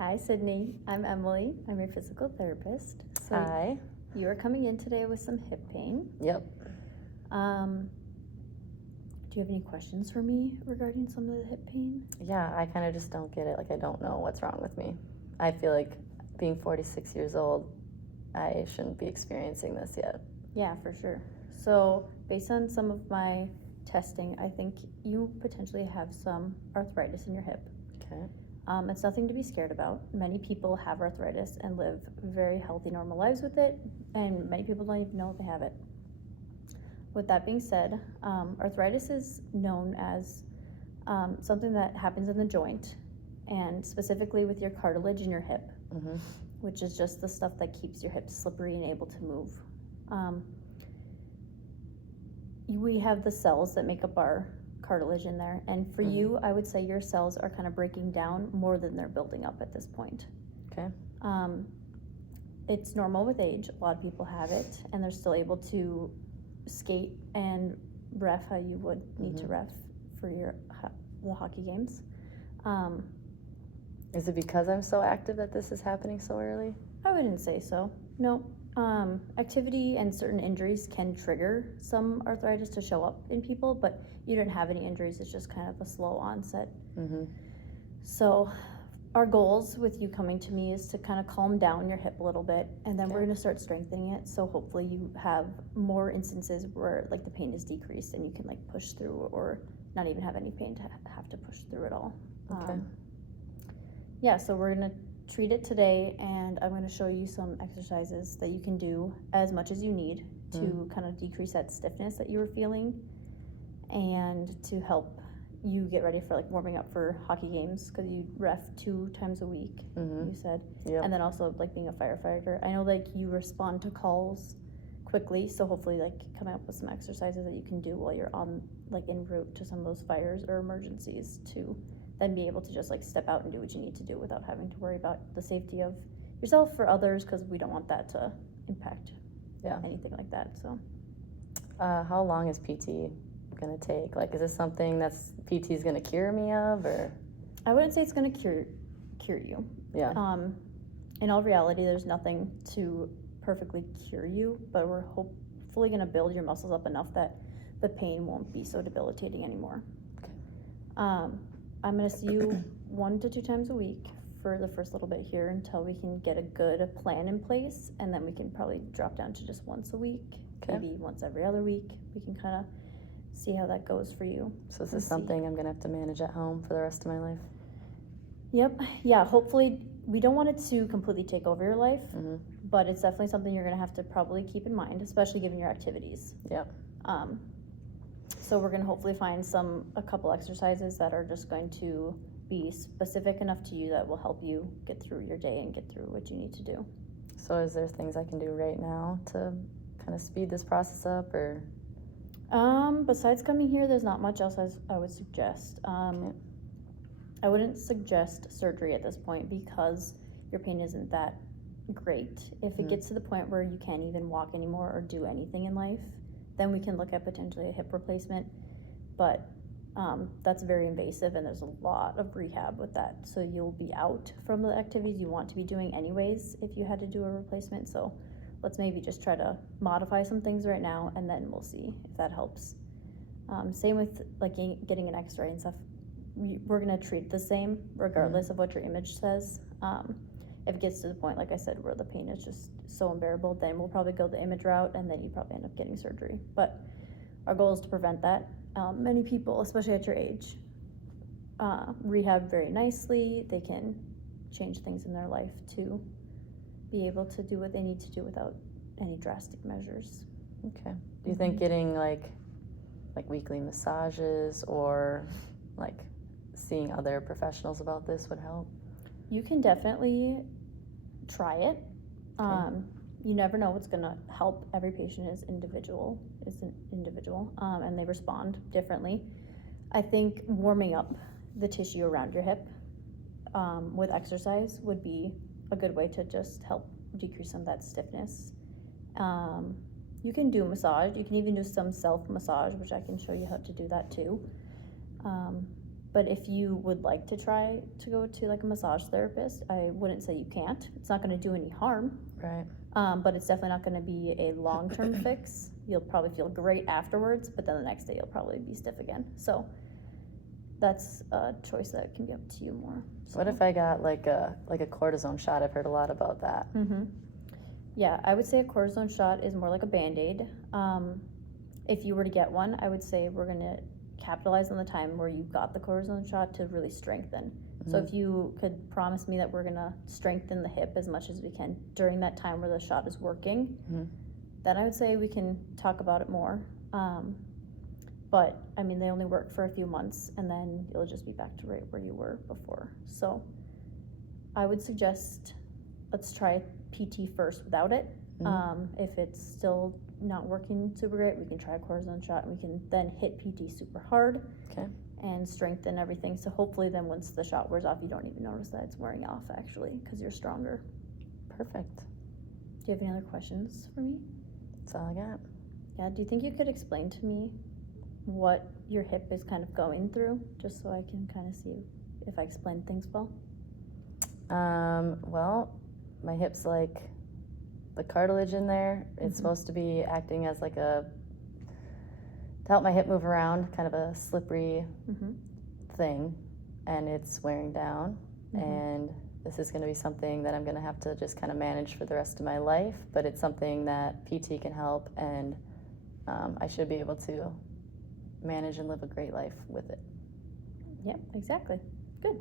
Hi, Sydney. I'm Emily. I'm your physical therapist. So Hi. You are coming in today with some hip pain. Yep. Do you have any questions for me regarding some of the hip pain? Yeah, I kind of just don't get it. Like, I don't know what's wrong with me. I feel like being 46 years old, I shouldn't be experiencing this yet. Yeah, for sure. So based on some of my testing, I think you potentially have some arthritis in your hip. Okay. It's nothing to be scared about. Many people have arthritis and live very healthy, normal lives with it, and many people don't even know they have it. With that being said, arthritis is known as something that happens in the joint, and specifically with your cartilage in your hip, which is just the stuff that keeps your hips slippery and able to move. We have the cells that make up our cartilage in there, and for you, I would say your cells are kind of breaking down more than they're building up at this point. Okay. It's normal with age. A lot of people have it, and they're still able to skate and ref how you would need to ref for the hockey games. Is it because I'm so active that this is happening so early? I wouldn't say so. No. Activity and certain injuries can trigger some arthritis to show up in people, but you don't have any injuries. It's just kind of a slow onset. So our goals with you coming to me is to kind of calm down your hip a little bit, and then we're going to start strengthening it. So hopefully you have more instances where like the pain is decreased and you can like push through, or not even have any pain to have to push through at all. Okay. Yeah, so we're going to treat it today, and I'm going to show you some exercises that you can do as much as you need to kind of decrease that stiffness that you were feeling, and to help you get ready for like warming up for hockey games, because you ref 2 times a week, you said. Yep. And then also like being a firefighter, I know like you respond to calls quickly, so hopefully like coming up with some exercises that you can do while you're on like en route to some of those fires or emergencies, to then be able to just like step out and do what you need to do without having to worry about the safety of yourself or others, because we don't want that to impact anything like that. So how long is PT gonna take? Like, is this something that's PT is gonna cure me of, or? I wouldn't say it's gonna cure you. Yeah. In all reality, there's nothing to perfectly cure you, but we're hopefully gonna build your muscles up enough that the pain won't be so debilitating anymore. Okay. I'm gonna see you 1 to 2 times a week for the first little bit here until we can get a good plan in place, and then we can probably drop down to just once a week, maybe once every other week. We can kind of see how that goes for you. So is this something I'm gonna have to manage at home for the rest of my life? Yep. Yeah, hopefully. We don't want it to completely take over your life, but it's definitely something you're gonna have to probably keep in mind, especially given your activities. Yep. So we're gonna hopefully find a couple exercises that are just going to be specific enough to you that will help you get through your day and get through what you need to do. So is there things I can do right now to kind of speed this process up, or? Besides coming here, there's not much else I would suggest. I wouldn't suggest surgery at this point because your pain isn't that great. If it gets to the point where you can't even walk anymore or do anything in life, then we can look at potentially a hip replacement, but that's very invasive, and there's a lot of rehab with that. So you'll be out from the activities you want to be doing anyways if you had to do a replacement. So let's maybe just try to modify some things right now, and then we'll see if that helps. Same with like getting an x-ray and stuff. We're gonna treat it the same regardless of what your image says. If it gets to the point, like I said, where the pain is just so unbearable, then we'll probably go the image route, and then you probably end up getting surgery. But our goal is to prevent that. Many people, especially at your age, rehab very nicely. They can change things in their life to be able to do what they need to do without any drastic measures. Okay. Do you think getting like weekly massages or like seeing other professionals about this would help? You can definitely try it. You never know what's gonna help. Every patient is individual, and they respond differently. I think warming up the tissue around your hip with exercise would be a good way to just help decrease some of that stiffness. You can do massage. You can even do some self-massage, which I can show you how to do that too. But if you would like to try to go to like a massage therapist, I wouldn't say you can't. It's not going to do any harm. Right. But it's definitely not going to be a long-term fix. You'll probably feel great afterwards, but then the next day you'll probably be stiff again. So that's a choice that can be up to you more. So. What if I got like a cortisone shot? I've heard a lot about that. Yeah, I would say a cortisone shot is more like a Band-Aid. If you were to get one, I would say we're going to capitalize on the time where you got the cortisone shot to really strengthen. So if you could promise me that we're going to strengthen the hip as much as we can during that time where the shot is working, then I would say we can talk about it more. But I mean, they only work for a few months and then you'll just be back to right where you were before. So I would suggest let's try PT first without it. If it's still not working super great, we can try a cortisone shot and we can then hit PT super hard. Okay. And strengthen everything. So hopefully then once the shot wears off, you don't even notice that it's wearing off actually because you're stronger. Perfect. Do you have any other questions for me? That's all I got. Yeah, do you think you could explain to me what your hip is kind of going through just so I can kind of see if I explain things well? Well, my hip's like the cartilage in there. It's supposed to be acting as like to help my hip move around, kind of a slippery thing, and it's wearing down. And this is going to be something that I'm going to have to just kind of manage for the rest of my life, but it's something that PT can help, and I should be able to manage and live a great life with it. Yep, exactly. Good.